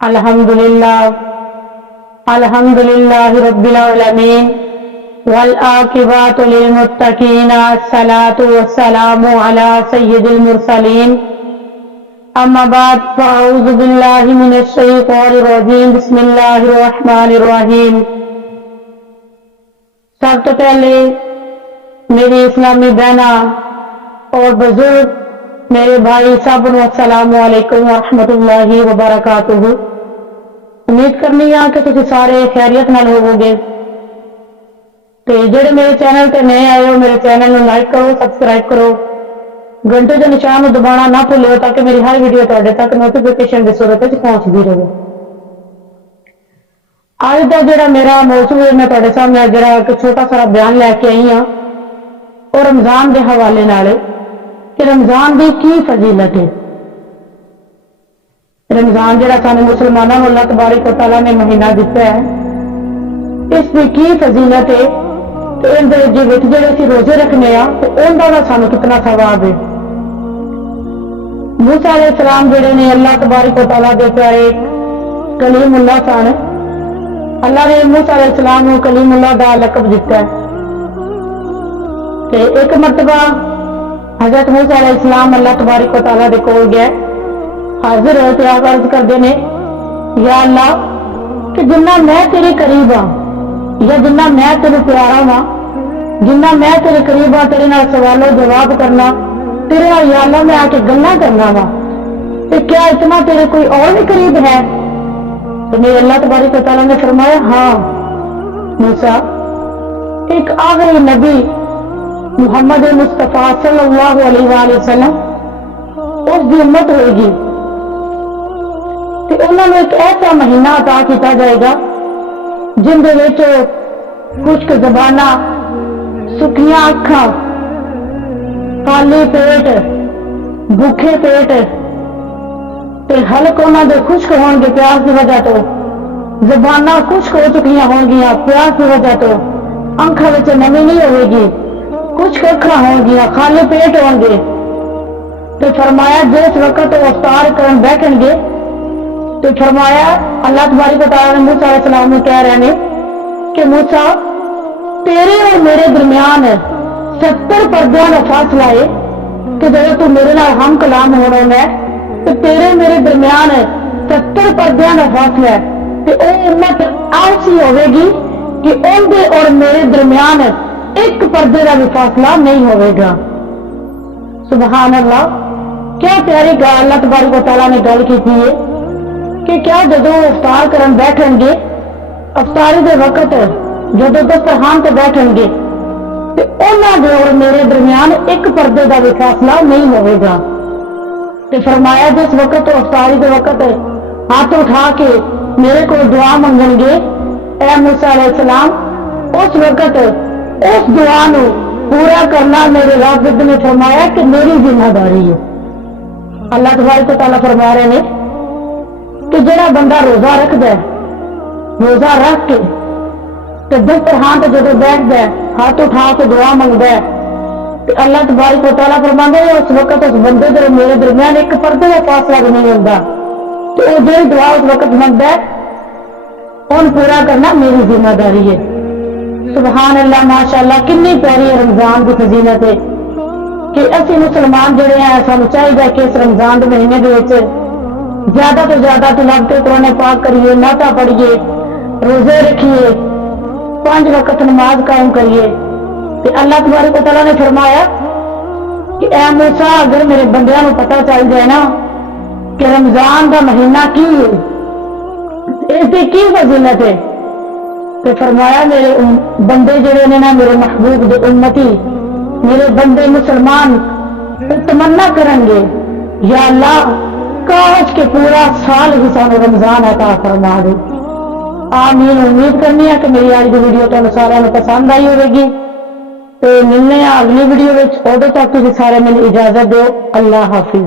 अल्हम्दुलिल्लाह अल्हम्दुलिल्लाहि रब्बिल आलमीन वल आकिबतु लिल मुत्तकीन अस्सलातु वस्सलामु अला सय्यिदिल मुरसलीन अम्मा बाद फअऊज़ु बिल्लाहि मिनश शैतानिर रजीम बिस्मिल्लाहिर रहमानिर रहीम। सब तो पहले मेरी इस्लामी बहना और बुजुर्ग मेरे भाई सब अस्सलामु अलैकुम वरहमतुल्लाहि वबरकातुहू। उम्मीद करनी है कि तुम सारे खैरियत नाल होवोगे। तो जेडे मेरे चैनल ते नए आए हो मेरे चैनल को लाइक करो, सब्सक्राइब करो, घंटे के निशान को दबाना ना भूलो ताकि मेरी हर वीडियो तुहाडे तक नोटिफिकेशन की सूरत में पहुंचती रहे। आज का जो मेरा मौजू है मैं तुहाडे सामने जरा एक छोटा सा बयान लैके आई हाँ और रमजान के हवाले नाल कि रमजान की की फजीलत है। रमजान जरा सानू मुसलमानों को अल्लाह तबारक व तआला ने महीना दिता है, इसकी की फजीलत है तो इन जे रोजे रखने तो उनका सानू कितना सवाब है। मूसा अलैहिस्सलाम जेडे ने अल्लाह तबारक व तआला दे प्यारे कलीमुल्लाह सन। अल्लाह ने मूसा अलैहिस्सलाम को कलीमुल्लाह का लकब दिता है। एक मरतबा हजरत मूसा अलैहिस्सलाम अल्लाह तबारक व तआला दे कोल गए, हाजिर होते आप अर्ज करते ने या अल्लाह कि जिन्ना मैं तेरे करीब हाँ या जिन्ना मैं तेरे प्यारा वा, जिन्ना मैं तेरे करीब हाँ, तेरे नाल सवालों जवाब करना, तेरे नाल या अल्लाह मैं आके गल्लां करना वा, तो क्या इतना तेरे कोई और भी करीब है? तो मेरे अल्लाह तबारक व तआला ने फरमाया हाँ मूसा, एक आखिरी नबी मुहम्मद मुस्तफा सल्लल्लाहु अलैहि वसल्लम उसकी उम्मत होगी तो उन्होंने एक ऐसा महीना अता किया जाएगा जिंदे विच खुश्क जबाना, सुखियां अखां, खाली पेट, भूखे पेट ते हलक उन्होंने खुश्क होंगे प्यास की वजह तो, जबाना खुश्क हो चुकिया होंगियां प्यास की वजह तो, अंखा विच नमी नहीं होगी, खुश्क अखां होंगियां, खाली पेट होंगे। तो फरमाया जिस वक्त वो अफ्तार करन बैठेंगे तो फरमाया अल्लाह तबारक व तआला ने मूसा अलैहिस्सलाम को कह रहे हैं कि मूसा तेरे और मेरे दरमियान 70 पर्दों का फासला है कि जब तू मेरे नाल हम कलाम होना है तो तेरे मेरे दरमियान 70 पर्दों का फासला है तो वो उम्मत ऐसी होगी कि उनके और मेरे दरमियान एक पर्दे का भी फासला नहीं होगा। सुभान अल्लाह, क्या प्यारी गल अल्लाह तबारक व तआला ने गल की है कि क्या जो अफ्तार करन बैठेंगे अफ्तारी के वक्त जो दस्तरखान से बैठेंगे तो उन्होंने और मेरे दरमियान एक पर्दे का भी फैसला नहीं होगा। तो फरमाया जिस वक्त तो अफ्तारी के वक्त हाथ उठा के मेरे को दुआ मंगेंगे ए मूसा अलैहिस्सलाम, उस वक्त उस दुआ को पूरा करना मेरे रब ने फरमाया कि मेरी जिम्मेदारी है। अल्लाह तबारक व तआला फरमा रहे ने कि जड़ा बंदा रोजा रखता है, रोजा रख के तो दस्तरखान पर जो बैठता है हाथ उठा के दुआ मंगता है तो अल्लाह तबारक व तआला फरमांदा है उस वक्त उस बंदे के मेरे दरमियान एक पर्दे का फासला भी नहीं होता। तो वो जो दुआ उस वक्त मंगता है उन पूरा करना मेरी जिम्मेदारी है। सुभान अल्लाह, माशाअल्लाह, कितनी प्यारी रमजान की फजीलत है कि असी मुसलमान जोड़े हैं सानू चाहिए कि इस रमजान के महीने के ज्यादा तो ज्यादा तिलावत कुरान पाक करिए, नाता पढ़िए, रोजे रखिए, 5 वक्त नमाज कायम करिए। तो अल्लाह तबारक व तआला ने फरमाया कि ऐ मूसा अगर मेरे बंदियां को पता चल जाए ना कि रमजान का महीना की है, इसकी की फजीलत है, तो फरमाया मेरे बंदे जोड़े ने ना मेरे महबूब दे उम्मती मेरे बंदे मुसलमान तमन्ना करेंगे या अल्लाह काश के पूरा साल ही सानू रमजान अता फरमा दे। आमीन। उम्मीद करनी है कि मेरी आज की वीडियो तुहानू सारिਆਂ ਨੂੰ पसंद आई होगी। तो मिलने अगली वीडियो में, उदों तक तुसीं सारे मैनूं इजाजत दो। अल्लाह हाफिज।